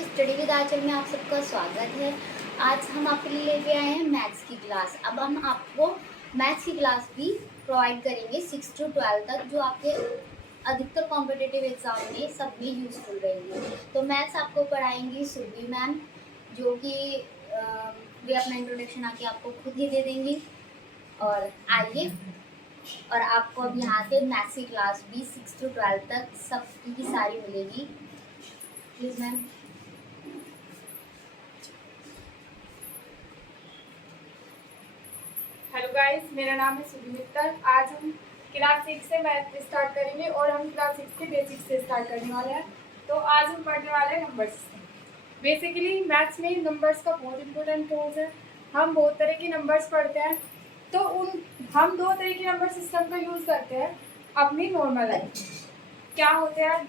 दोस्तों, study with आंचल में आप सबका स्वागत है। आज हम आपके लिए लेके आए हैं मैथ्स की क्लास। अब हम आपको मैथ्स की क्लास भी प्रोवाइड करेंगे 6 to 12 तक, जो आपके अधिकतर कॉम्पिटिटिव एग्जाम में सब में यूजफुल रहेंगी। तो मैथ्स आपको पढ़ाएंगी सुरभि मैम, जो कि वे अपना इंट्रोडक्शन आके आपको खुद ही दे देंगी। और आइए, और आपको अब यहाँ से मैथ्स की क्लास भी 6 to 12 तक सब की सारी मिलेगी। Please ma'am. हेलो गाइस, मेरा नाम है सुरभि मित्तल। आज हम क्लास 6 से मैथ स्टार्ट करेंगे और हम क्लास 6 के बेसिक्स से स्टार्ट करने वाले हैं। तो आज हम पढ़ने वाले हैं नंबर सिस्टम। बेसिकली मैथ्स में नंबर्स का बहुत इंपॉर्टेंट रोल है। हम बहुत तरह के नंबर्स पढ़ते हैं, तो हम दो तरह के नंबर सिस्टम का यूज़ करते हैं अपनी नॉर्मल लाइफ। क्या होते हैं?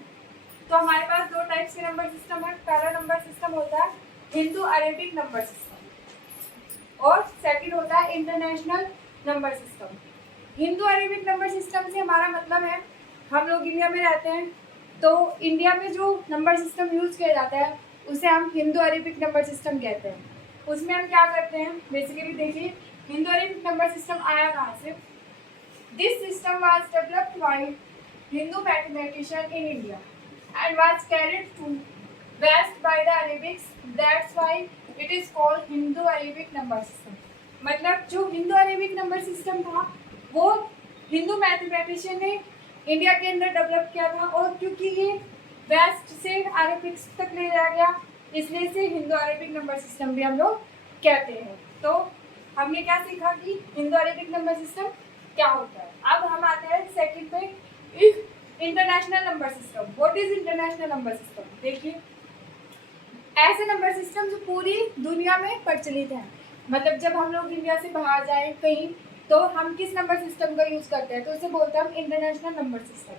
तो हमारे पास दो टाइप्स के नंबर सिस्टम है। पहला नंबर सिस्टम होता है हिंदू अरेबिक नंबर सिस्टम, और सेकंड होता है international number system. Hindu Arabic number system से हमारा मतलब है, हम लोग इंडिया में रहते हैं, तो इंडिया में जो नंबर सिस्टम यूज़ किया जाता है उसे हम हिंदू अरेबिक नंबर सिस्टम कहते हैं। उसमें हम क्या करते हैं, बेसिकली देखिए हिंदू अरेबिक नंबर सिस्टम आया कहाँ से। This system was developed by Hindu mathematician in India and was carried to west by the Arabics. That's why it is called Hindu Arabic number system. मतलब जो हिंदू अरेबिक नंबर सिस्टम था वो Hindu mathematician ने India के अंदर डेवलप किया था, और क्योंकि ये वेस्ट से अरेबिक्स तक ले जाया गया, इसलिए इसे हिंदू अरेबिक नंबर सिस्टम भी हम लोग कहते हैं। तो हमने क्या सीखा कि हिंदू अरेबिक नंबर सिस्टम क्या होता है। अब हम आते हैं सेकंड पे, international number system. What is international number system? देखिए, ऐसे नंबर सिस्टम जो पूरी दुनिया में प्रचलित हैं। मतलब जब हम लोग इंडिया से बाहर जाए कहीं, तो हम किस नंबर सिस्टम का यूज करते हैं, तो उसे बोलते हैं हम international number system.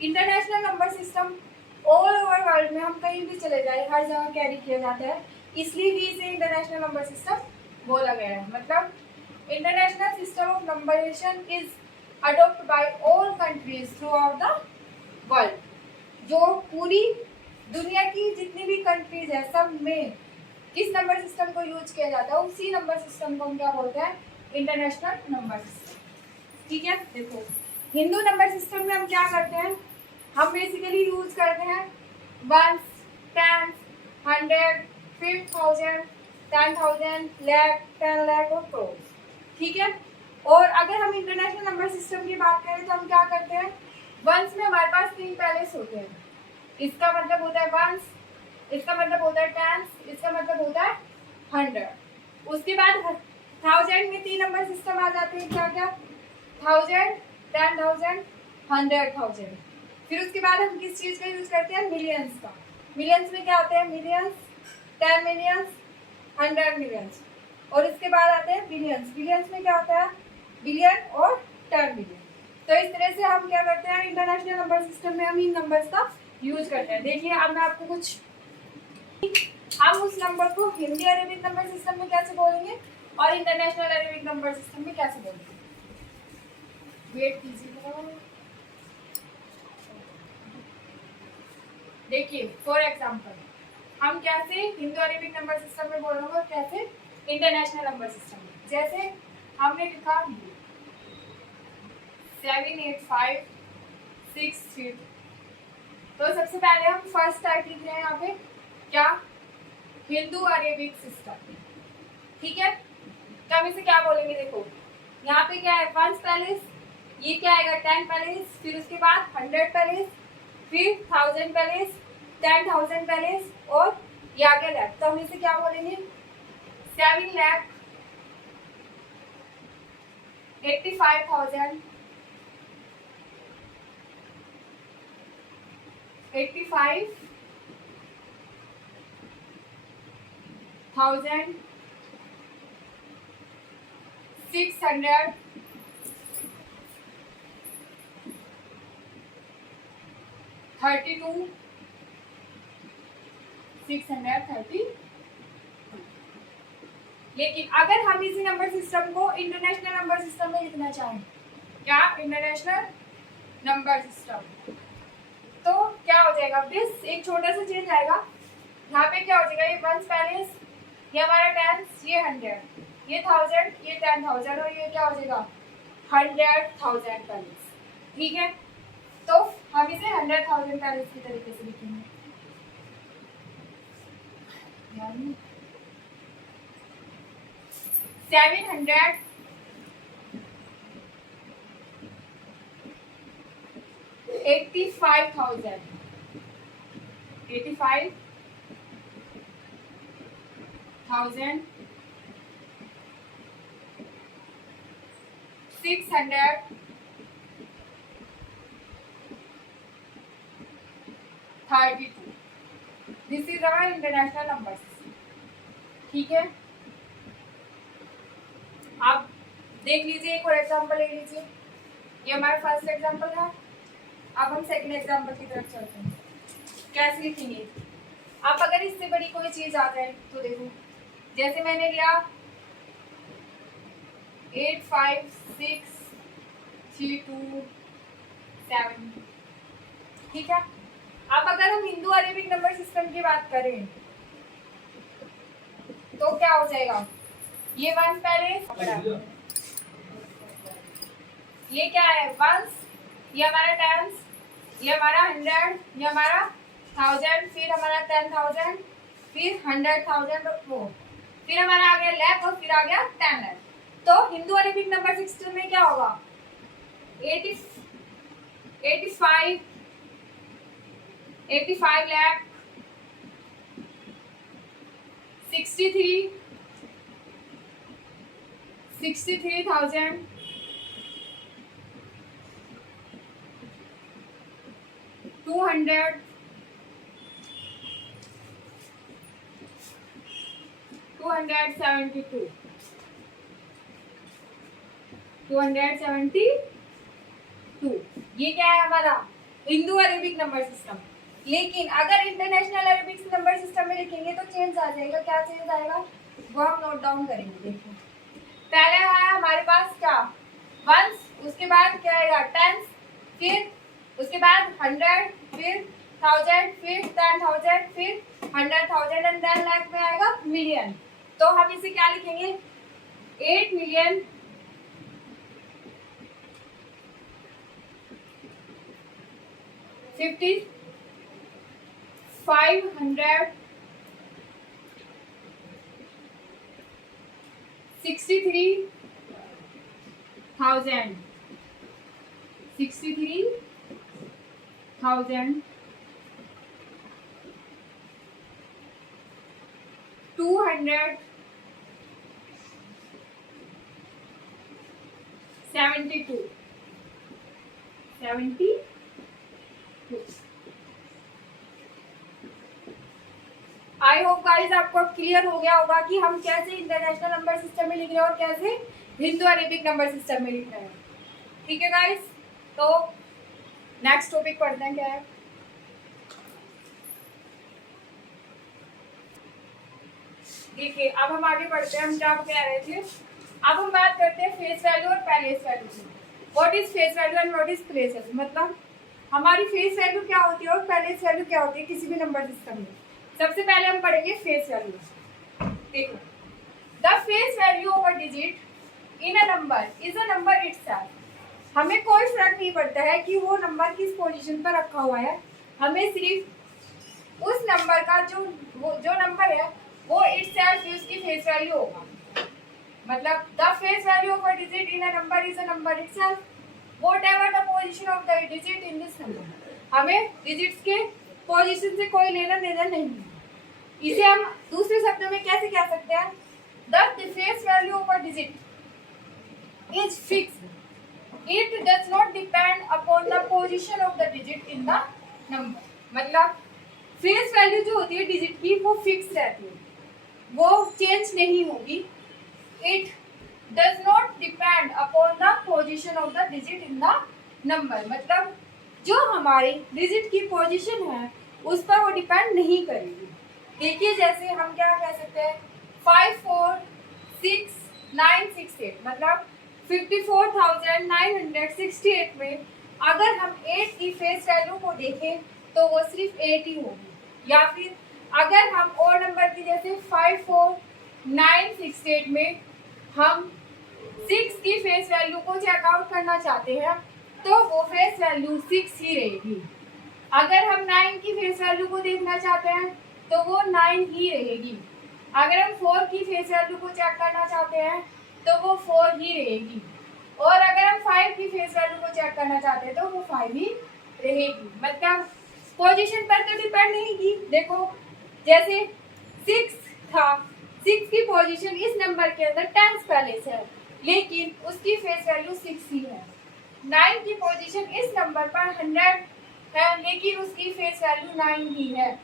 International number system all over world में हम कहीं भी चले जाए हर जगह कैरी किया जाता है, इसलिए ही इसे इंटरनेशनल नंबर सिस्टम बोला गया है। मतलब international system of numeration is adopt by all countries throughout the world. जो पूरी दुनिया की जितनी भी कंट्रीज है, सब में किस नंबर सिस्टम को यूज किया जाता है, उसी नंबर सिस्टम को हम क्या बोलते हैं, इंटरनेशनल नंबर सिस्टम। ठीक है, देखो हिंदू नंबर सिस्टम में हम क्या करते हैं, हम बेसिकली यूज करते हैं वंस, टेंस, 100, 5000, 10,000, लाख, 10 लाख और करोड़। ठीक है, और अगर हम इंटरनेशनल नंबर सिस्टम की बात करें तो हम क्या करते हैं, वंस में हमारे पास 3 पैलेस होते हैं। इसका मतलब होता है वंस, इसका मतलब होता है टेंस, इसका मतलब होता है 100। उसके बाद 1000 में 3 नंबर सिस्टम आ जाते हैं। क्या क्या? 1000, 10,000, 100,000। फिर उसके बाद हम किस चीज़ का यूज करते हैं, मिलियंस का। मिलियंस में क्या होते हैं, मिलियंस, 10 मिलियंस, 100 मिलियंस। और इसके बाद आते हैं बिलियंस। बिलियंस में क्या होता है, बिलियन और 10 बिलियन। तो इस तरह से हम क्या करते हैं, इंटरनेशनल नंबर सिस्टम में हम इन नंबर्स का यूज करते हैं। देखिए, अब मैं आपको कुछ, हम उस नंबर को हिंदी अरेबिक नंबर सिस्टम में कैसे बोलेंगे और इंटरनेशनल अरेबिक नंबर सिस्टम में कैसे बोलेंगे, वेट कीजिएगा। देखिए, फॉर एग्जाम्पल हम कैसे हिंदू अरेबिक नंबर सिस्टम में बोलेंगे और कैसे इंटरनेशनल नंबर सिस्टम में। जैसे हमने लिखा 7 8 5 6 3, तो सबसे पहले हम फर्स्ट टाइप लिख रहे हैं यहाँ पे, क्या, हिंदू अरेबिक सिस्टम। ठीक है, तो हम इसे क्या बोलेंगे, देखो यहाँ पे क्या है, वंस पैलेस, ये क्या आएगा, 10 पैलेस, फिर उसके बाद 100 पैलेस, फिर 1000 पैलेस, 10,000 पैलेस, और ये आगे लाख। तो हम इसे क्या बोलेंगे, 7 लाख 85,000, 85,000, 600, 32, 630। लेकिन अगर हम इसी नंबर सिस्टम को इंटरनेशनल नंबर सिस्टम में लिखना चाहें, क्या, इंटरनेशनल नंबर सिस्टम, तो क्या हो जाएगा, बस एक छोटा सा चेंज आएगा। यहाँ पे क्या हो जाएगा, ये वंस पैलेस, ये हमारा टेंस, ये 100, ये 1000, ये 10,000 और ये क्या हो जाएगा 100,000 पैलेस। ठीक है, तो हम इसे 100,000 पैलेस की तरीके से लिखेंगे। 700 85,000 600 32। This is our international numbers. ठीक है, आप देख लीजिए, एक और एग्जांपल ले लीजिए। ये हमारा फर्स्ट एग्जांपल था। अब हम सेकंड एग्जांपल की तरफ चलते हैं। कैसे लिखेंगे आप, अगर इससे बड़ी कोई चीज आ जाए तो देखो, जैसे मैंने लिया 8 5 6 3 2 7। ठीक है, अब अगर हम हिंदू अरेबिक नंबर सिस्टम की बात करें तो क्या हो जाएगा, ये वंस पहले, ये क्या है वंस, ये हमारा टेंस, ये हमारा 100, ये हमारा 1000, फिर हमारा 10,000, फिर 100,000 वो, फिर हमारा आ गया लैख और फिर आ गया 10 लाख। तो हिंदू अरेबिक नंबर सिस्टम में क्या होगा, 85 लाख 63,000 200 272 ये क्या है हमारा हिंदू अरेबिक नंबर सिस्टम। लेकिन अगर इंटरनेशनल अरेबिक नंबर सिस्टम में लिखेंगे तो चेंज आ जाएगा। क्या चेंज आएगा वो हम नोट डाउन करेंगे। देखिए, पहले आया हमारे पास क्या वंस, उसके बाद क्या आएगा टेंस, फिर उसके बाद 100, फिर 1000, फिर 10,000, फिर 100,000 एंड 10 लाख में आएगा मिलियन। तो हम इसे क्या लिखेंगे 8 मिलियन 500 63,000 272 आई होप गाइस आपको अब क्लियर हो गया होगा कि हम कैसे इंटरनेशनल नंबर सिस्टम में लिख रहे हैं और कैसे हिंदू अरेबिक नंबर सिस्टम में लिख रहे हैं। ठीक है गाइस, तो नेक्स्ट टॉपिक पढ़ते हैं क्या है। देखिए, अब हम आगे बढ़ते हैं। हम क्या कह रहे थे, अब हम बात करते हैं फेस वैल्यू और प्लेस वैल्यू की। What is face value and what is place value, मतलब हमारी फेस वैल्यू क्या होती है और प्लेस वैल्यू क्या होती है किसी भी नंबर सिस्टम में। सबसे पहले हम पढ़ेंगे फेस वैल्यू। देखो, the face value of a digit in a number is a number itself. हमें कोई फर्क नहीं पड़ता है कि वो नंबर किस पोजीशन पर रखा हुआ है, हमें सिर्फ उस नंबर का जो नंबर है वो इटसेल्फ उसकी फेस वैल्यू होगा। मतलब the face value of a digit in a number is a number itself whatever the position of the digit in this number. हमें डिजिट्स के पोजीशन से कोई लेना देना नहीं है। इसे हम दूसरे शब्दों में कैसे कह सकते हैं, the face value of a digit is fixed, it does not depend upon the position of the digit in the number. मतलब फेस वैल्यू जो होती है डिजिट की वो फिक्स रहती है, वो चेंज नहीं होगी। It does not depend upon the position of the digit in the number. मतलब जो हमारी डिजिट की पोजीशन है उस पर वो डिपेंड नहीं करेगी। देखिए, जैसे हम क्या कह सकते हैं 546,968, मतलब 54,968 में अगर हम 8 की फेस वैल्यू को देखें तो वो सिर्फ 8 ही होगी, या फिर अगर हम और नंबर की जैसे 5, 4, 9, 6, 8 में हम 6 की फेस वैल्यू को चेकआउट करना चाहते हैं तो वो फेस वैल्यू 6 ही रहेगी। अगर हम 9 की फेस वैल्यू को देखना चाहते हैं तो वो 9 ही रहेगी। अगर हम 4 की फेस वैल्यू को चेक करना चाहते हैं तो वो 4 ही रहेगी। और अगर हम 5 की फेस वैल्यू को चेक करना चाहते हैं तो वो 5 ही रहेगी। मतलब पोजीशन पर तो डिपेंड नहीं की। देखो जैसे 6 था, 6 की पोजीशन इस नंबर के अंदर 10th प्लेस है लेकिन उसकी फेस वैल्यू 6 ही है। 9 की पोजीशन इस नंबर पर 100 है लेकिन उसकी फेस वैल्यू 9 ही है।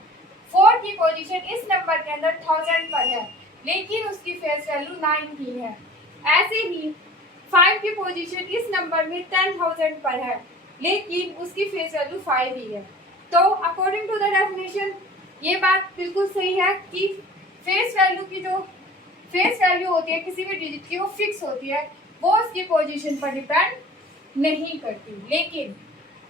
4 की पोजीशन इस नंबर के अंदर 1000 पर है लेकिन उसकी फेस वैल्यू 9 ही है। ऐसे ही 5 की पोजीशन इस नंबर में 10,000 पर है लेकिन उसकी फेस वैल्यू 5 ही है। तो अकॉर्डिंग टू द डेफिनेशन ये बात बिल्कुल सही है कि फेस वैल्यू की जो फेस वैल्यू होती है किसी भी डिजिट की वो फिक्स होती है, वो उसकी पोजीशन पर डिपेंड नहीं करती। लेकिन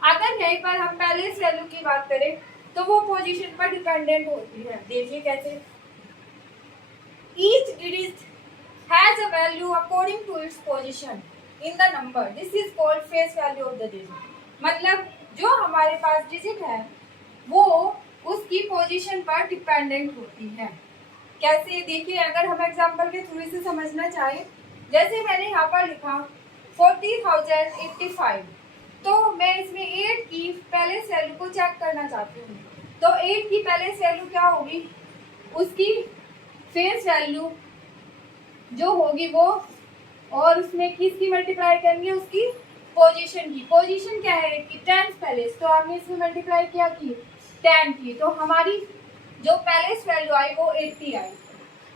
अगर यहीं पर हम पैलेस वैल्यू की बात करें तो वो पोजीशन पर डिपेंडेंट होती है। देखिए कैसे, each digit has a value according to its position in the number, this is called face value of the digit. मतलब जो हमारे पास डिजिट है वो उसकी पोजीशन पर डिपेंडेंट होती है। कैसे, देखिए अगर हम एग्जांपल के थ्रू इसे समझना चाहें, जैसे मैंने यहाँ पर लिखा 40,085 तो मैं इसमें 8 की पैलेस वैल्यू को चेक करना चाहती हूँ। तो 8 की पैलेस वैल्यू क्या होगी, उसकी फेस वैल्यू जो होगी वो, और उसमें किसकी मल्टीप्लाई करेंगे, उसकी पोजीशन की। पोजीशन क्या है कि 10th पैलेस, तो हमने इसमें मल्टीप्लाई किया की 10 की, तो हमारी जो पैलेस वैल्यू आई वो 80 आई।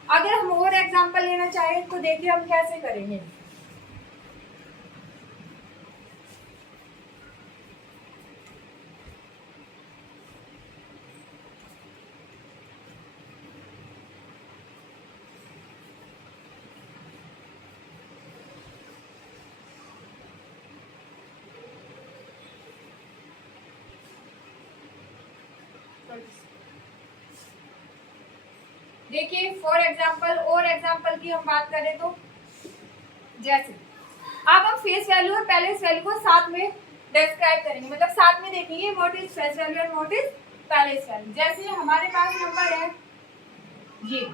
अगर हम और एग्जांपल लेना चाहें तो देखिए हम कैसे करेंगे। देखिए फॉर एग्जांपल और एग्जांपल की हम बात करें तो जैसे अब हम फेस वैल्यू और पैलेस वैल्यू को साथ में डिस्क्राइब करेंगे, मतलब साथ में देखेंगे what is face value and what is palace value. जैसे हमारे पास नंबर है ये,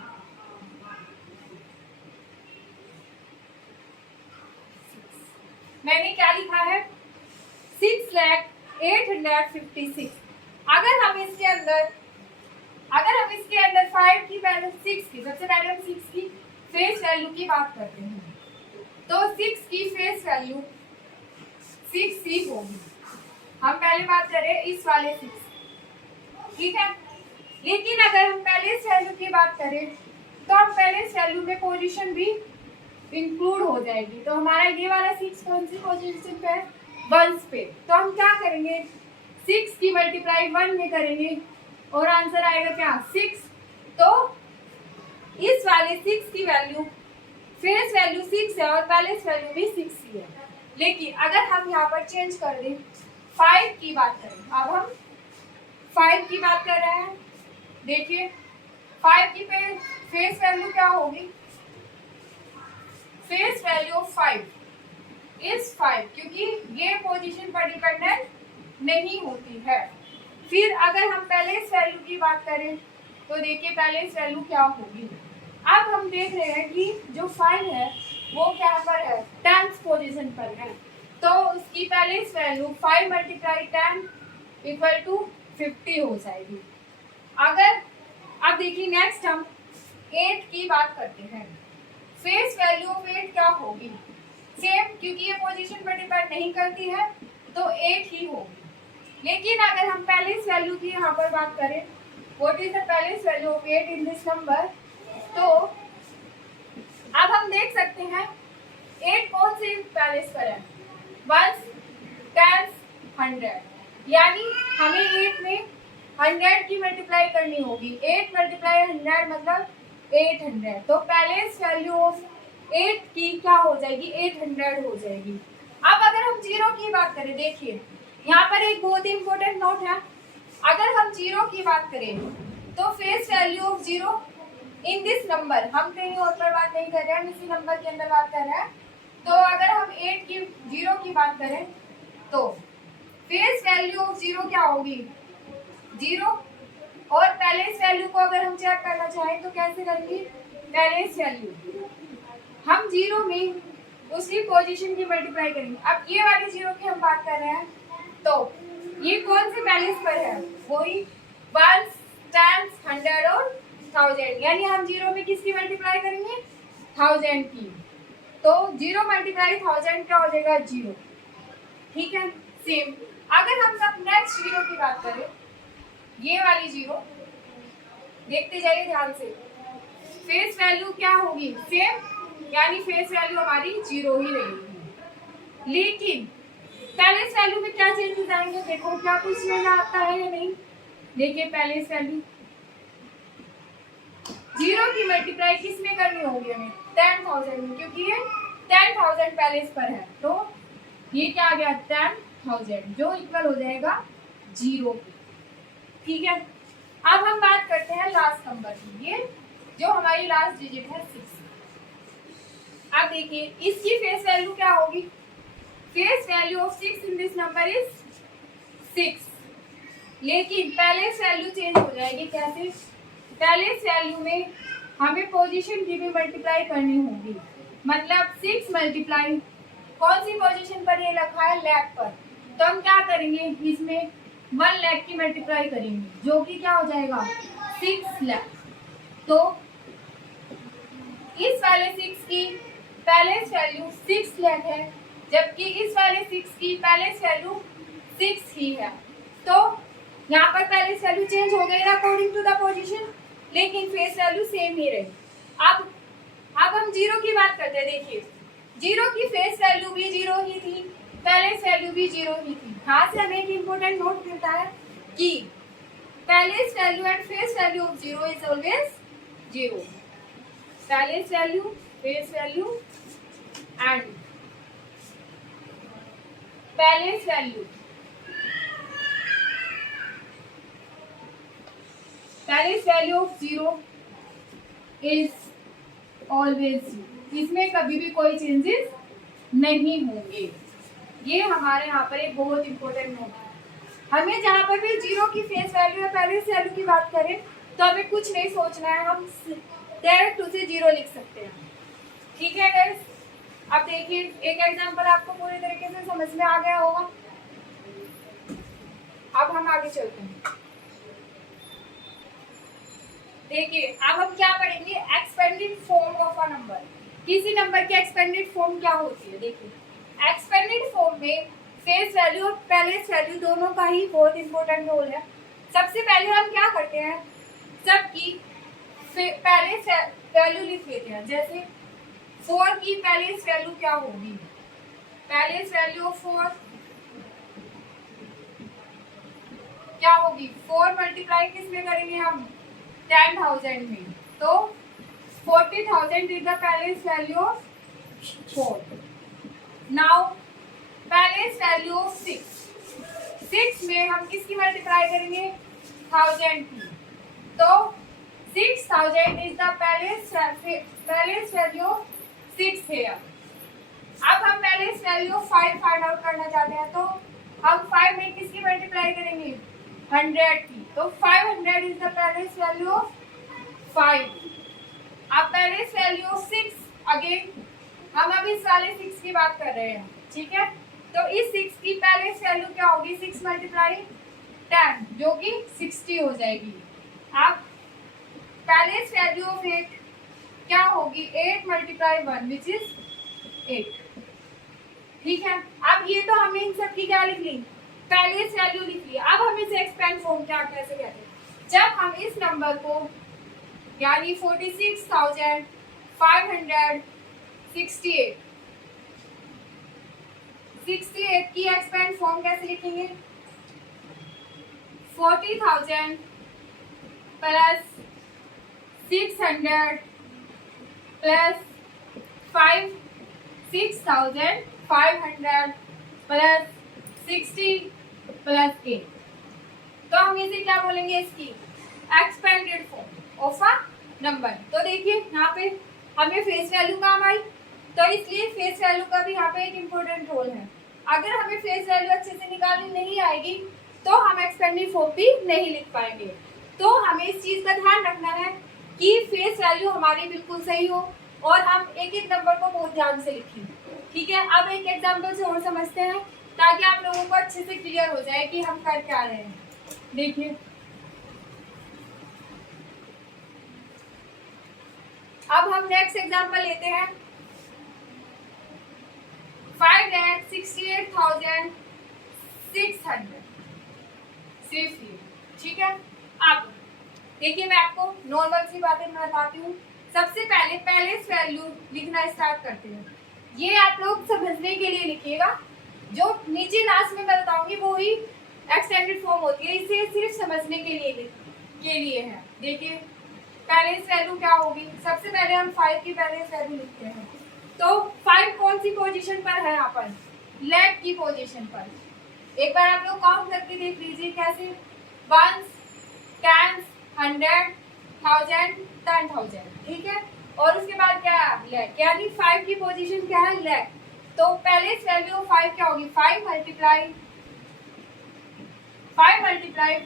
मैंने क्या लिखा है 6,08,56। अगर हम इसके अंदर 5 की पहले 6 की, सबसे पहले हम 6 की फेस वैल्यू की बात करते हैं तो 6 की फेस वैल्यू 6 ही होगी। हम पहले बात करें इस वाले 6, ठीक है। लेकिन अगर हम पैलेस वैल्यू की बात करें तो हम पैलेस वैल्यू में पोजीशन भी इंक्लूड हो जाएगी। तो हमारा ये वाला 6 कौन सी पोजीशन पे है, 1 पे। तो हम क्या करेंगे 6 की मल्टीप्लाई 1 में करेंगे और आंसर आएगा क्या 6। तो इस वाले 6 की वैल्यू फेस वैल्यू 6 है और पैलेस वैल्यू भी 6 ही है। लेकिन अगर हम यहाँ पर चेंज कर दें 5 की बात करें, अब हम 5 की बात कर रहे हैं। देखिए 5 की फेस वैल्यू क्या होगी, फेस वैल्यू ऑफ 5 इज 5, क्योंकि ये पोजीशन पर डिपेंडेंट नहीं होती है। फिर अगर हम पैलेस वैल्यू की बात करें तो देखिए पैलेस वैल्यू क्या होगी। अब हम देख रहे हैं कि जो 5 है वो क्या पर है 10th पोजीशन पर है, तो उसकी place value 5 multiply 10 equal to 50 हो जाएगी। अगर अब देखिए नेक्स्ट हम 8 की बात करते हैं, फेस वैल्यू ऑफ 8 क्या होगी, सेम, क्योंकि ये पोजीशन पर डिपेंड नहीं करती है तो 8 ही होगी। लेकिन अगर हम पैलेस वैल्यू की यहाँ पर बात करें, what is the palace value of 8 in this number, तो अब हम देख सकते हैं 8 कौन से पैलेस पर है, 1, 10, 100, यानी हमें 8 में 100 की मल्टीप्लाई करनी होगी। 8 मल्टीप्लाई 100 मतलब 800, तो पैलेस वैल्यू ऑफ 8 की क्या हो जाएगी 800 हो जाएगी। अब अगर हम 0 की बात करें, देखिए यहाँ पर एक बहुत ही इंपॉर्टेंट नोट है, अगर हम 0 की बात करें तो face value of 0 in this number, हम कहीं और पर बात नहीं कर रहे हैं, हम इसी नंबर के अंदर बात कर रहे हैं। तो अगर हम 8 की 0 की बात करें तो फेस वैल्यू ऑफ 0 क्या होगी 0, और पैलेस वैल्यू को अगर हम चेक करना चाहें तो कैसे करेंगे, पैलेस वैल्यू हम 0 में उसकी पोजीशन की मल्टीप्लाई करेंगे। अब ये वाली 0 की हम बात कर रहे हैं तो ये कौन से पैलेस पर है, वही 1, 10, 100 और 1000, यानी हम 0 में किसकी मल्टीप्लाई करेंगे 1000 की। तो 0 मल्टीप्लाई 1000 क्या हो जाएगा 0, ठीक है। सेम अगर हम सब नेक्स्ट 0 की बात करें, ये वाली 0 देखते जाइए ध्यान से, फेस वैल्यू क्या होगी सेम, यानी फेस वैल्यू हमारी 0 ही रहेगी। लेकिन पैलेस वैल्यू में क्या चेंजेस आएंगे, देखो क्या कुछ चेंज आता है या नहीं। देखिए पैलेस वैल्यू 0 की मल्टीप्लाई किस में करनी होगी हमें 10,000 में, क्योंकि ये 10,000 पैलेस पर है। तो ये क्या आ गया 10,000 जो इक्वल हो जाएगा 0 की, ठीक है। अब हम बात करते हैं लास्ट नंबर की, ये जो हमारी लास्ट डिजिट है 6। अब देखिए इसकी फेस वैल्यू क्या होगी, face value of 6 in this number is 6, लेकिन पैलेस वैल्यू चेंज हो जाएगी। कैसे, पैलेस वैल्यू में हमें पोजीशन की भी मल्टीप्लाई करनी होगी, मतलब 6 मल्टीप्लाई कौन सी पोजीशन पर ये रखा है लैख पर, तो हम क्या करेंगे इसमें 1 लाख की मल्टीप्लाई करेंगे, जो कि क्या हो जाएगा 6 लाख। तो इस वाले 6 की पैलेस वैल्यू 6 लाख है, जबकि इस वाले 6 की पैलेस वैल्यू 6 ही है। तो यहाँ पर पैलेस वैल्यू चेंज हो गई अकॉर्डिंग टू द पोजीशन, लेकिन फेस वैल्यू सेम ही रही। अब हम 0 की बात करते हैं। देखिए 0 की फेस वैल्यू भी 0 ही थी, पैलेस वैल्यू भी 0 ही थी। यहाँ से हमें एक इम्पोर्टेंट नोट मिलता है कि palace value and face value of 0 is always 0। Palace value, face value and palace value, palace value of 0 is always 0, इसमें कभी भी कोई चेंजेस नहीं होंगे। ये हमारे यहाँ पर एक बहुत इंपॉर्टेंट नोट है। हमें जहाँ पर भी 0 की फेस वैल्यू या पैलेस वैल्यू की बात करें तो हमें कुछ नहीं सोचना है, हम डायरेक्ट उसे 0 लिख सकते हैं, ठीक है गाइस। अब देखिए एक एग्जांपल आपको पूरी तरीके से समझ में आ गया होगा। अब हम आगे चलते हैं। देखिए अब हम क्या पढ़ेंगे, expanded form of a number. किसी नंबर की एक्सपेंडेड फॉर्म क्या होती है। देखिए एक्सपेंडेड फॉर्म में फेस वैल्यू और पैलेस वैल्यू दोनों का ही बहुत इंपॉर्टेंट रोल है। सबसे पहले हम क्या करते हैं, सबकी पैलेस वैल्यू लिख लेते हैं। जैसे 4 की पैलेस वैल्यू क्या होगी, पैलेस वैल्यू ऑफ 4 क्या होगी, 4 मल्टीप्लाई किस में करेंगे हम 10,000 में, तो 40,000 is the palace value of 4। Now palace value of 6 में हम किसकी मल्टीप्लाई करेंगे 1000 की, तो 6000 is the palace value of 6 है। अब हम palace value of 5 find out करना चाहते हैं, तो हम 5 में किसकी मल्टीप्लाई करेंगे 100 की, तो 500 is the palace value of 5। अब पैलेस वैल्यू ऑफ 6 अगेन हम अब इस वाले 6 की बात कर रहे हैं, ठीक है। तो इस 6 की पैलेस वैल्यू क्या होगी 6 मल्टीप्लाई 10 जो कि 60 हो जाएगी। अब पैलेस वैल्यू ऑफ 8 क्या होगी 8 मल्टीप्लाई 1 विच इज 8, ठीक है। अब ये तो हमने इन सब की क्या लिख ली पैलेस वैल्यू लिख ली। अब हम इसे एक्सपेंड फॉर्म क्या कैसे कहते हैं, जब हम इस नंबर को यानी 46,568 की एक्सपेंड फॉर्म कैसे लिखेंगे 40,000 प्लस 600 प्लस 6,500 प्लस 60 प्लस 8, तो हम इसे क्या बोलेंगे इसकी expanded form of a number. तो देखिए यहाँ पे हमें फेस वैल्यू काम आई, तो इसलिए फेस वैल्यू का भी यहाँ पे एक इम्पोर्टेंट रोल है। अगर हमें फेस वैल्यू अच्छे से निकालनी नहीं आएगी तो हम एक्सपेंडेड फॉर्म भी नहीं लिख पाएंगे। तो हमें इस चीज़ का ध्यान रखना है कि फेस वैल्यू हमारी बिल्कुल सही हो और हम एक एक नंबर को बहुत ध्यान से लिखें। ठीक है, अब एक एग्जाम्पल से और समझते हैं ताकि आप लोगों को अच्छे से क्लियर हो जाए कि हम कर क्या रहे हैं। देखिए अब हम नेक्स्ट एग्जाम्पल लेते हैं 5,68,600 सिर्फ ये। ठीक है, अब देखिए मैं आपको नॉर्मल सी बातें बताती हूँ। सबसे पहले पैलेस वैल्यू लिखना स्टार्ट करते हैं। ये आप लोग समझने के लिए लिखिएगा, जो नीचे लास्ट में मैं बताऊंगी वो ही एक्सटेंडेड फॉर्म होती है, इसे सिर्फ समझने के लिए है। देखिए पैलेस वैल्यू क्या होगी, सबसे पहले हम 5 की पैलेस वैल्यू लिखते हैं। तो 5 कौन सी पोजीशन पर है, यहाँ पर लेफ्ट की पोजीशन पर। एक बार आप लोग काउंट करके देख लीजिए कैसे, 1, 10, 100, 1000, 10,000। ठीक है, और उसके बाद क्या है लेफ्ट, यानी 5 की पोजीशन क्या है लेफ्ट। तो पैलेस वैल्यू ऑफ 5 क्या होगी, 5 मल्टीप्लाई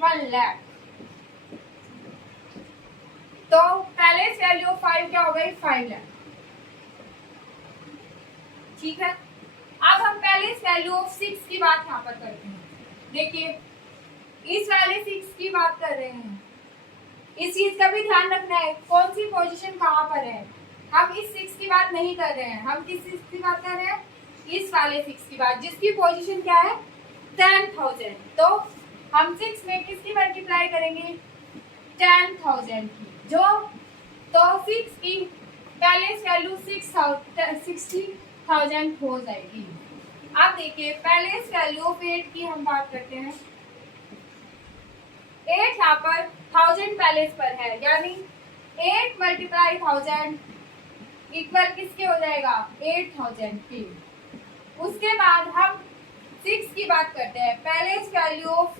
1 लाख। तो पैलेस वैल्यू ऑफ 5 क्या हो गई, 5 लाख। ठीक है, अब हम पैलेस वैल्यू ऑफ 6 की बात यहाँ पर करते हैं। देखिए इस वाले 6 की बात कर रहे हैं, इस चीज का भी ध्यान रखना है कौन सी पोजीशन कहाँ पर है। हम इस 6 की बात नहीं कर रहे हैं, हम किस 6 की बात कर रहे हैं, इस वाले 6 की बात, जिसकी पोजीशन क्या है 10,000। तो हम 6 में किसकी मल्टीप्लाई करेंगे, 10,000 की, जो तो 6 की पैलेस वैल्यू 60,000 हो जाएगी। अब देखिए पैलेस वैल्यू ऑफ 8 की हम बात करते हैं। 8 यहाँ पर 1000 पैलेस पर है, यानी 8 मल्टीप्लाई 1000 इक्वल किसके हो जाएगा, 8000 के। उसके बाद हम 6 की बात करते हैं, पैलेस वैल्यू ऑफ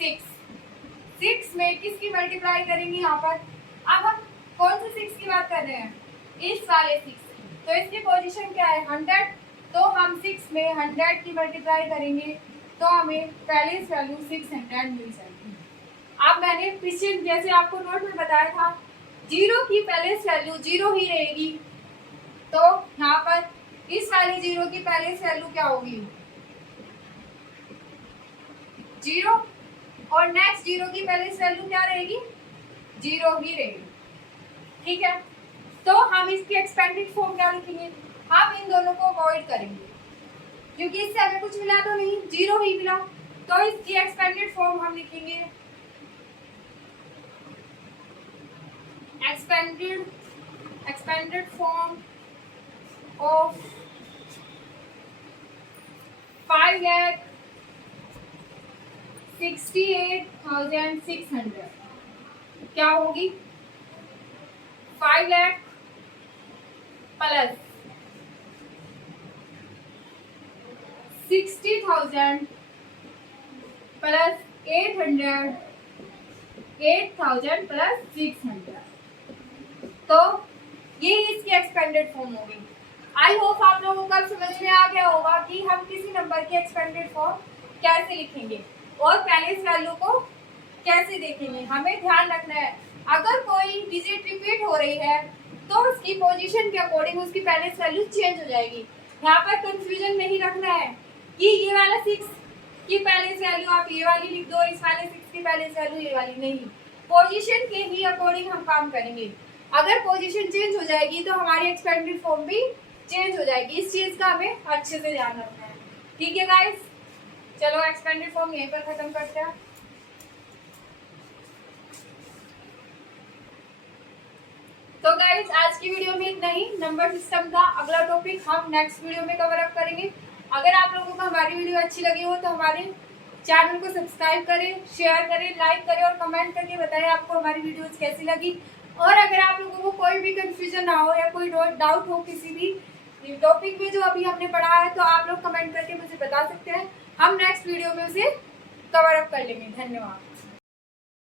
6 में किसकी मल्टीप्लाई करेंगे यहाँ पर। अब हम कौन से 6 की बात कर रहे हैं, इस वाले 6 की। तो इसकी पोजीशन क्या है 100, तो हम 6 में 100 की मल्टीप्लाई करेंगे तो हमें पैलेस वैल्यू 600 मिल जाएगी। अब मैंने पीछे जैसे आपको नोट में बताया था 0 की पैलेस वैल्यू 0 ही रहेगी, तो यहाँ पर इस वाले 0 की पैलेस वैल्यू क्या होगी 0, और नेक्स्ट 0 की पैलेस वैल्यू क्या रहेगी 0 ही रहेगी। ठीक है, तो हम इसकी एक्सपेंडेड फॉर्म क्या लिखेंगे, हम इन दोनों को अवॉइड करेंगे क्योंकि इससे हमें कुछ मिला तो नहीं, 0 ही मिला। तो इसकी एक्सपेंडेड फॉर्म हम लिखेंगे एक्सपेंडेड फॉर्म ऑफ 5,68,600 क्या होगी, 5 लाख प्लस 60,000 प्लस 8,000 प्लस 600। तो ये इसकी एक्सपेंडेड फॉर्म होगी। आई होप आप लोगों को समझ में आ गया होगा कि हम किसी नंबर की एक्सपेंडेड फॉर्म कैसे लिखेंगे और पैलेस वैल्यू को कैसे देखेंगे। हमें ध्यान रखना है अगर कोई डिजिट रिपीट हो रही है तो उसकी पोजीशन के अकॉर्डिंग उसकी पैलेस वैल्यू चेंज हो जाएगी। यहाँ पर कंफ्यूजन नहीं रखना है कि ये वाला 6 की पैलेस वैल्यू आप ये वाली लिख दो, इस वाले 6 की पैलेस वैल्यू ये वाली नहीं, पोजीशन के ही अकॉर्डिंग हम काम करेंगे। अगर पोजीशन चेंज हो जाएगी तो हमारी एक्सपेंडेड फॉर्म भी चेंज हो जाएगी। इस चीज का हमें अच्छे से ध्यान रखना है। ठीक है गाइस, चलो एक्सपेंडेड फॉर्म यहीं पर खत्म करते हैं। तो गाइस आज की वीडियो में इतना ही। नंबर सिस्टम का अगला टॉपिक हम नेक्स्ट वीडियो में कवर अप करेंगे। अगर आप लोगों को हमारी वीडियो अच्छी लगी हो तो हमारे चैनल को सब्सक्राइब करें, शेयर करें, लाइक करें और कमेंट करके बताएं आपको हमारी वीडियोस कैसी लगी। और अगर आप लोगों को कोई भी कंफ्यूजन ना हो या कोई डाउट हो किसी भी टॉपिक में जो अभी हमने पढ़ा है तो आप लोग कमेंट करके मुझे बता सकते हैं, हम नेक्स्ट वीडियो में उसे कवर अप कर लेंगे। धन्यवाद।